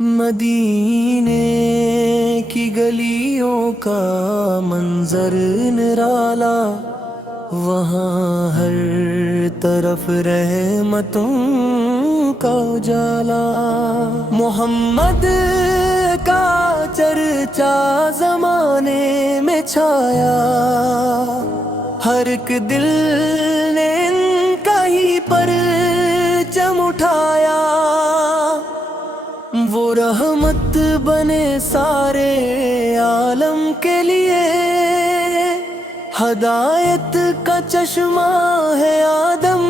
مدینے کی گلیوں کا منظر نرالا، وہاں ہر طرف رحمتوں کا اجالا۔ محمد کا چرچا زمانے میں چھایا، ہر ایک دل نے ان کا ہی پرچم اٹھایا۔ وہ رحمت بنے سارے عالم کے لیے، ہدایت کا چشمہ ہے آدم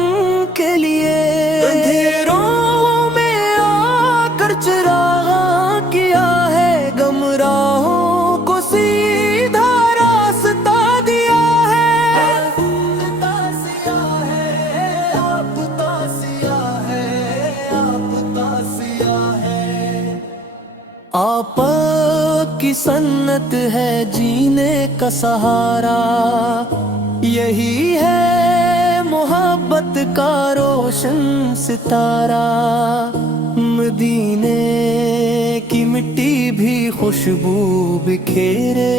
کے لیے۔ اندھیروں میں آ کر چراغ کیا ہے، گمراہوں کو سیدھا راستہ دیا ہے۔ آپ تاسیا ہے، آپ تاسیا ہے۔ آپ کی سنت ہے جینے کا سہارا، یہی ہے محبت کا روشن ستارہ۔ مدینے کی مٹی بھی خوشبو بکھیرے،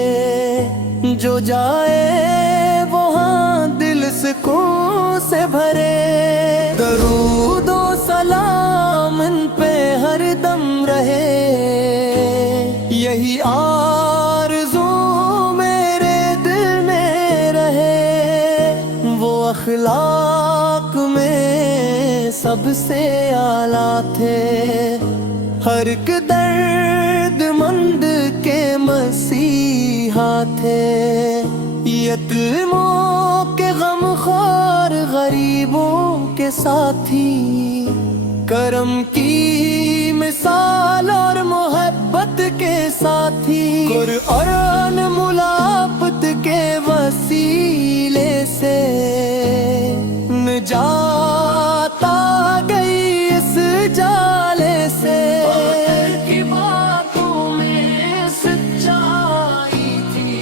جو جائے وہاں دل سکون سے بھرے۔ درود و سلام ان پہ ہر دم رہے، یہی آرزو میرے دل میں رہے۔ وہ اخلاق میں سب سے اعلیٰ تھے، ہر ایک درد مند کے مسیحا تھے۔ یتیموں کے غم خوار، غریبوں کے ساتھی، کرم کی مثال اور محبت کے ساتھی۔ قرآن ملاقات کے وسیلے سے نجات آ گئی اس جالے سے۔ کی باتوں میں سچائی تھی،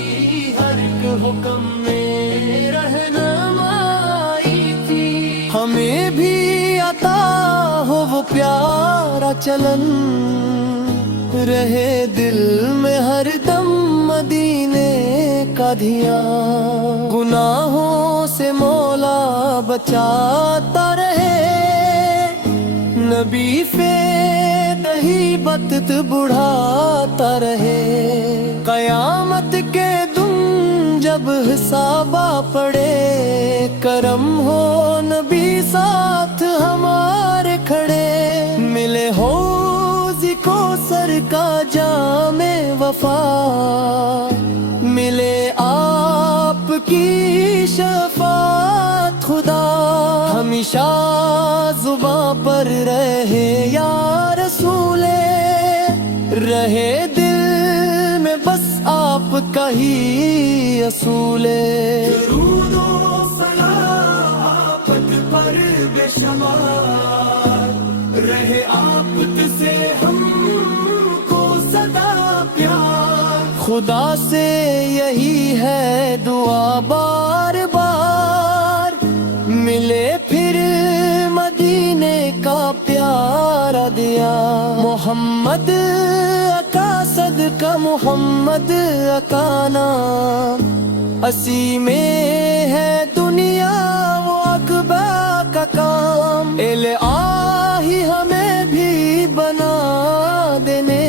ہر ایک حکم میں رہنمائی تھی۔ ہمیں بھی عطا ہو وہ پیارا چلن، رہے دل میں ہر دم مدینے کا دھیان۔ گناہوں سے مولا بچاتا رہے، نبی پہ دہی بت بڑھاتا رہے۔ قیامت کے دن جب حساب پڑے، کرم ہو نبی ساتھ ہمارے کھڑے۔ ملے حوض کوثر کا جام وفا، ملے آپ کی شفاعت خدا۔ ہمیشہ زباں پر رہے یا رسول، رہے دل میں بس آپ کا ہی اصول۔ درود و سلام آپ پر بے شمار، رہے آپ سے ہم کو سدا پیار۔ خدا سے یہی ہے دعا بار بار، ملے پھر مدینے کا پیارا دیا۔ محمد کا صدقہ، محمد کا نام، اسی میں ہے دنیا وہ اقبا کا کام۔ الہی ہمیں بھی بنا دینے،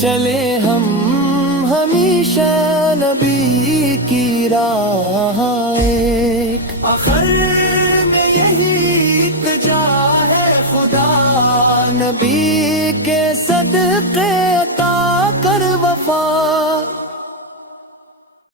چلے ہم ہمیشہ نبی کی راہ ایک۔ آخر میں یہی التجا ہے خدا، نبی کے